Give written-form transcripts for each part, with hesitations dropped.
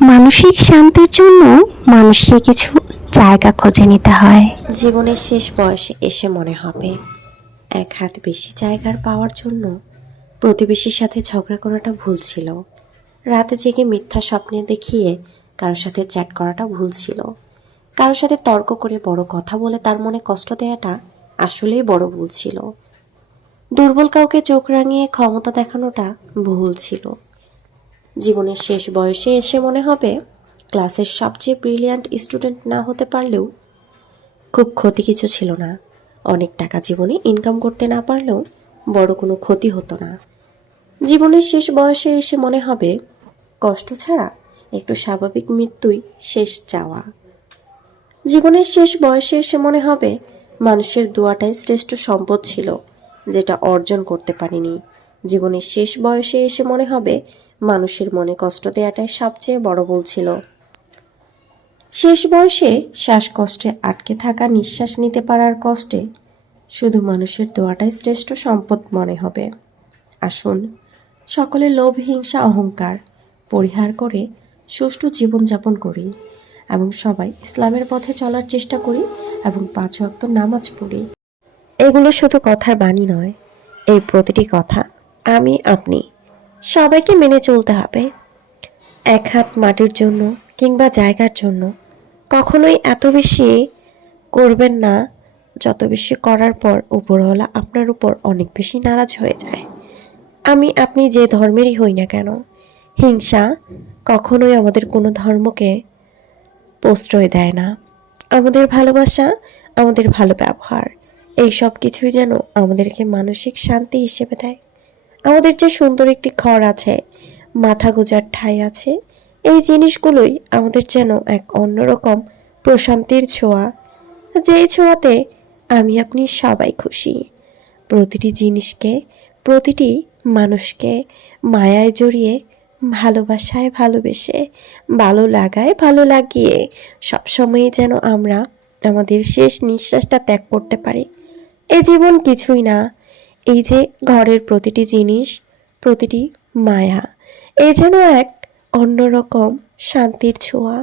মানসিক শান্তির জন্য মানুষকে কিছু জায়গা খুঁজে নিতে হয়। জীবনের শেষ বয়সে এসে মনে হবে এক হাত বেশি জায়গার পাওয়ার জন্য প্রতিবেশীর সাথে ঝগড়া করাটা ভুল ছিল। রাতে জেগে মিথ্যা স্বপ্নে দেখিয়ে কারোর সাথে চ্যাট করাটা ভুল ছিল। কারোর সাথে তর্ক করে বড় কথা বলে তার মনে কষ্ট দেওয়াটা আসলেই বড় ভুল ছিল। দুর্বল কাউকে চোখ রাঙিয়ে ক্ষমতা দেখানোটা ভুল ছিল। জীবনের শেষ বয়সে এসে মনে হবে ক্লাসের সবচেয়ে ব্রিলিয়ান্ট স্টুডেন্ট না হতে পারলেও খুব ক্ষতি কিছু ছিল না। অনেক টাকা জীবনে ইনকাম করতে না পারলেও বড় কোনো ক্ষতি হতো না। জীবনের শেষ বয়সে এসে মনে হবে কষ্ট ছাড়া একটু স্বাভাবিক মৃত্যুই শেষ চাওয়া। জীবনের শেষ বয়সে এসে মনে হবে মানুষের দোয়াটাই শ্রেষ্ঠ সম্পদ ছিল, যেটা অর্জন করতে পারিনি। জীবনের শেষ বয়সে এসে মনে হবে মানুষের মনে কষ্ট দেওয়াটাই সবচেয়ে বড় ভুল ছিল। শেষ বয়সে শ্বাসকষ্টে আটকে থাকা নিঃশ্বাস নিতে পারার কষ্টে শুধু মানুষের দোয়াটাই শ্রেষ্ঠ সম্পদ মনে হবে। আসুন সকলে লোভ, হিংসা, অহংকার পরিহার করে সুষ্ঠু জীবনযাপন করি এবং সবাই ইসলামের পথে চলার চেষ্টা করি এবং 5 ওয়াক্ত নামাজ পড়ি। এগুলো শুধু কথার বাণী নয়, এই প্রতিটি কথা আমি আপনি সবাইকে মেনে চলতে হবে। এক হাত মাটির জন্য কিংবা জায়গার জন্য কখনোই এত বেশি করবেন না যত বেশি করার পর উপরওয়ালা আপনার উপর অনেক বেশি নারাজ হয়ে যায়। আমি আপনি যে ধর্মেরই হই না কেন, হিংসা কখনোই আমাদের কোনো ধর্মকে প্রশ্রয় দেয় না। আমাদের ভালোবাসা, আমাদের ভালো ব্যবহার, এই সব কিছুই যেন আমাদেরকে মানসিক শান্তি হিসেবে দেয়। আমাদের যে সুন্দর একটি ঘর আছে, মাথা গোজার ঠাঁই আছে, এই জিনিসগুলোই আমাদের যেন এক অন্যরকম প্রশান্তির ছোঁয়া, যেই ছোঁয়াতে আমি আপনি সবাই খুশি। প্রতিটি জিনিসকে, প্রতিটি মানুষকে মায়ায় জড়িয়ে, ভালোবাসায় ভালোবেসে, ভালো লাগায় ভালো লাগিয়ে সবসময়ই যেন আমরা আমাদের শেষ নিঃশ্বাসটা ত্যাগ করতে পারি। এ জীবন কিছুই না, এই যে ঘরের প্রতিটি জিনিস, প্রতিটি মায়া, এই যেন এক অন্যরকম শান্তির ছোঁয়া,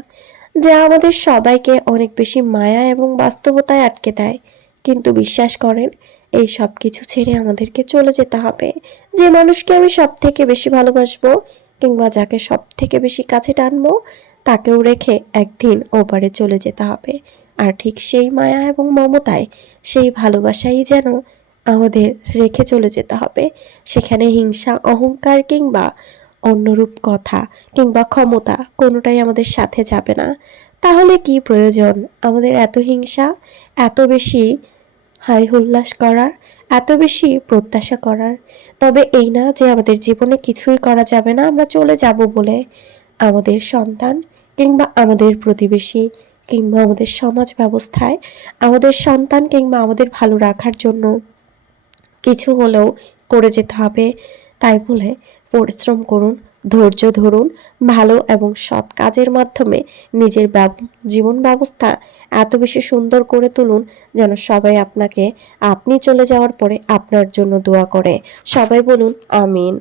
যা আমাদের সবাইকে অনেক বেশি মায়া এবং বাস্তবতায় আটকে দেয়। কিন্তু বিশ্বাস করেন, এই সব কিছু ছেড়ে আমাদেরকে চলে যেতে হবে। যে মানুষকে আমি সব থেকে বেশি ভালোবাসবো কিংবা যাকে সব থেকে বেশি কাছে টানবো, তাকেও রেখে একদিন ওপারে চলে যেতে হবে। আর ঠিক সেই মায়া এবং মমতায়, সেই ভালোবাসাই যেন আমাদের রেখে চলে যেতে হবে। সেখানে হিংসা, অহংকার কিংবা অন্যরূপ কথা কিংবা ক্ষমতা কোনোটাই আমাদের সাথে যাবে না। তাহলে কি প্রয়োজন আমাদের এত হিংসা, এত বেশি হাই হুল্লাস করার, এত বেশি প্রত্যাশা করার? তবে এই না যে আমাদের জীবনে কিছুই করা যাবে না আমরা চলে যাব বলে। আমাদের সন্তান কিংবা আমাদের প্রতিবেশী কিংবা আমাদের সমাজ ব্যবস্থায় আমাদের সন্তান কিংবা আমাদের ভালো রাখার জন্য কিছু হলেও করে যেতে হবে। তাই বলে পরিশ্রম করুন, ধৈর্য ধরুন, ভালো এবং সৎ কাজের মাধ্যমে নিজের জীবন ব্যবস্থা এত বেশি সুন্দর করে তুলুন যেন সবাই আপনাকে, আপনি চলে যাওয়ার পরে আপনার জন্য দোয়া করে। সবাই বলুন আমিন।